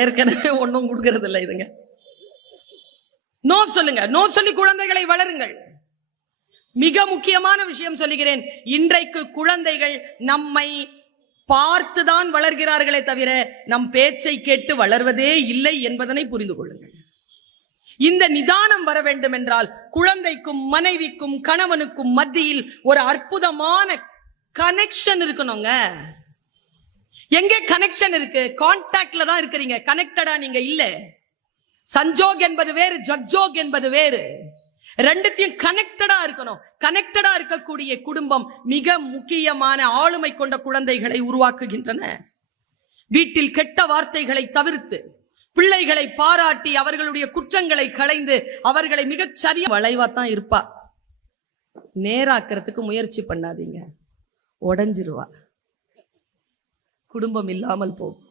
ஏற்கனவே ஒன்னும் கொடுக்கறது இல்லை இதுங்க. நோ சொல்லுங்க, நோ சொல்லி குழந்தைகளை வளருங்கள். மிக முக்கியமான விஷயம் சொல்லுகிறேன், இன்றைக்கு குழந்தைகள் நம்மை பார்த்துதான் வளர்கிறார்களே தவிர நம் பேச்சை கேட்டு வளர்வதே இல்லை என்பதனை புரிந்து கொள்ளுங்கள். இந்த நிதானம் வர வேண்டும் என்றால் குழந்தைக்கும் மனைவிக்கும் கணவனுக்கும் மத்தியில் ஒரு அற்புதமான கனெக்ஷன் இருக்கணுங்க. எங்க கனெக்ஷன் இருக்கு? கான்டாக்ட்ல தான் இருக்கிறீங்க, கனெக்டடா நீங்க இல்ல. சஞ்சோக் என்பது வேறு, ஜக்ஜோக் என்பது வேறு. ரெண்டுத்தையும் கனெக்டடா இருக்கணும். கனெக்டடா இருக்கக்கூடிய குடும்பம் மிக முக்கியமான ஆளுமை கொண்ட குழந்தைகளை உருவாக்குகின்றன. வீட்டில் கெட்ட வார்த்தைகளை தவிர்த்து பிள்ளைகளை பாராட்டி அவர்களுடைய குற்றங்களை களைந்து அவர்களை மிகச் சரியா வளைவாத்தான் இருப்பா. நேராக்கிறதுக்கு முயற்சி பண்ணாதீங்க, உடைஞ்சிருவா, குடும்பம் இல்லாமல் போகும்.